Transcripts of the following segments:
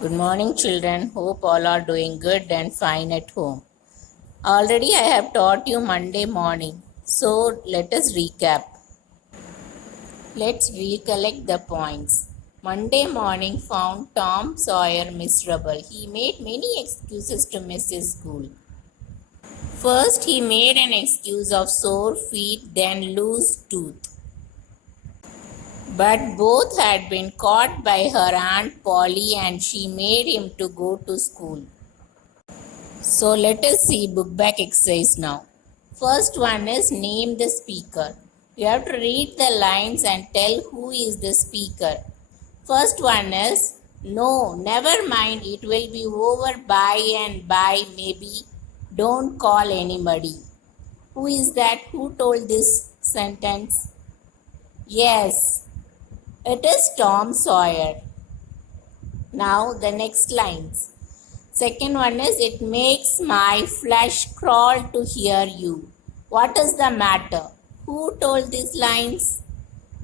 Good morning, children. Hope all are doing good and fine at home. Already I have taught you Monday morning, so let us recap. Let's recollect the points. Monday morning found Tom Sawyer miserable. He made many excuses to miss his school. First, he made an excuse of sore feet, then loose tooth. But both had been caught by her Aunt Polly and she made him to go to school. So let us see book back exercise now. First one is name the speaker. You have to read the lines and tell who is the speaker. First one is no, never mind, it will be over by and by, maybe. Don't call anybody. Who is that? Who told this sentence? Yes, it is Tom Sawyer. Now the next lines. Second one is it makes my flesh crawl to hear you. What is the matter? Who told these lines?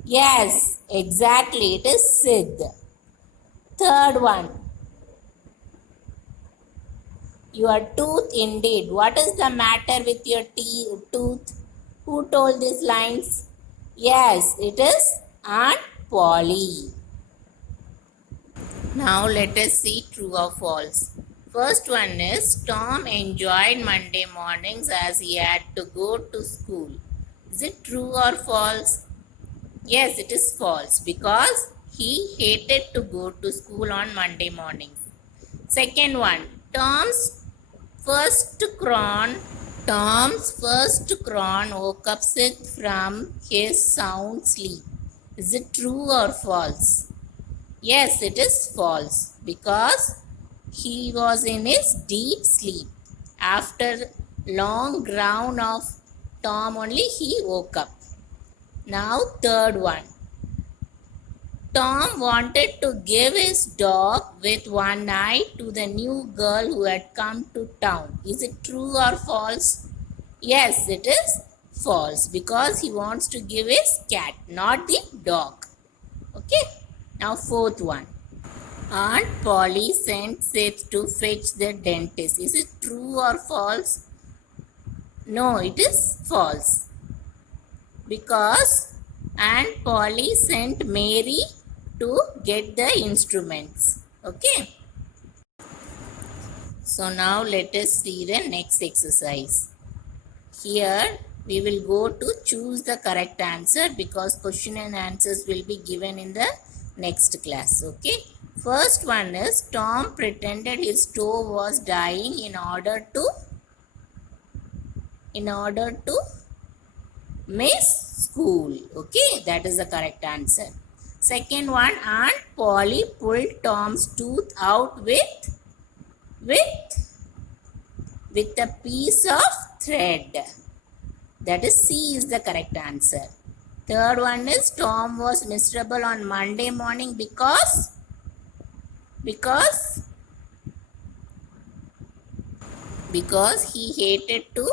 Yes, exactly, it is Sid. Third one. Your tooth indeed. What is the matter with your tooth? Who told these lines? Yes, it is Aunt Polly. Now let us see true or false. First one is Tom enjoyed Monday mornings as he had to go to school. Is it true or false? Yes, it is false because he hated to go to school on Monday mornings. Second one, first cron Tom's first cron woke up sick from his sound sleep. Is it true or false? Yes, it is false because he was in his deep sleep. After long ground of Tom only he woke up. Now third one. Tom wanted to give his dog with one eye to the new girl who had come to town. Is it true or false? Yes, it is false because he wants to give his cat, not the dog. Okay. Now fourth one. Aunt Polly sent Sid to fetch the dentist. Is it true or false? No, it is false. Because Aunt Polly sent Mary to get the instruments. Okay. So now let us see the next exercise. Here we will go to choose the correct answer because question and answers will be given in the next class. Okay. First one is Tom pretended his toe was dying in order to miss school. Okay, that is the correct answer. Second one, Aunt Polly pulled Tom's tooth out with a piece of thread. That is C is the correct answer. Third one is Tom was miserable on Monday morning because he hated to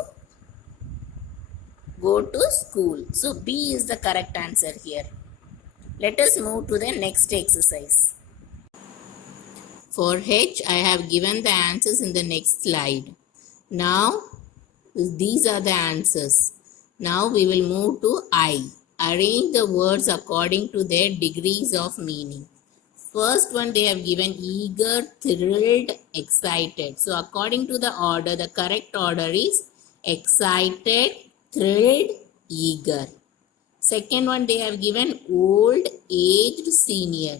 go to school. So B is the correct answer here. Let us move to the next exercise. For H, I have given the answers in the next slide. Now, these are the answers. Now we will move to I. Arrange the words according to their degrees of meaning. First one they have given eager, thrilled, excited. So according to the order, the correct order is excited, thrilled, eager. Second one, they have given old, aged, senior.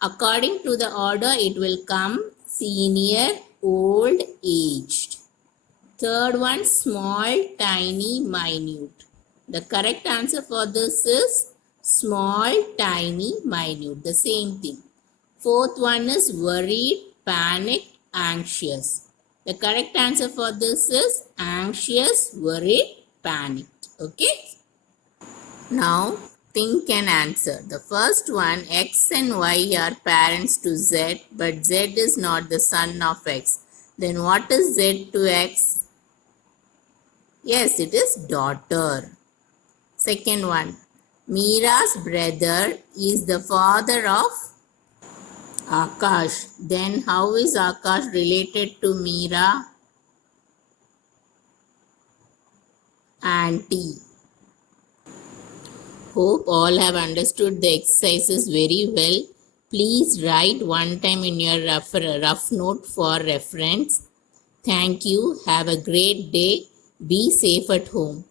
According to the order, it will come senior, old, aged. Third one, small, tiny, minute. The correct answer for this is small, tiny, minute. The same thing. Fourth one is worried, panicked, anxious. The correct answer for this is anxious, worried, panicked. Okay. Now think and answer. The first one, X and Y are parents to Z, but Z is not the son of X. Then what is Z to X? Yes, it is daughter. Second one, Meera's brother is the father of Akash. Then how is Akash related to Meera? Auntie. Hope all have understood the exercises very well. Please write one time in your rough note for reference. Thank you. Have a great day. Be safe at home.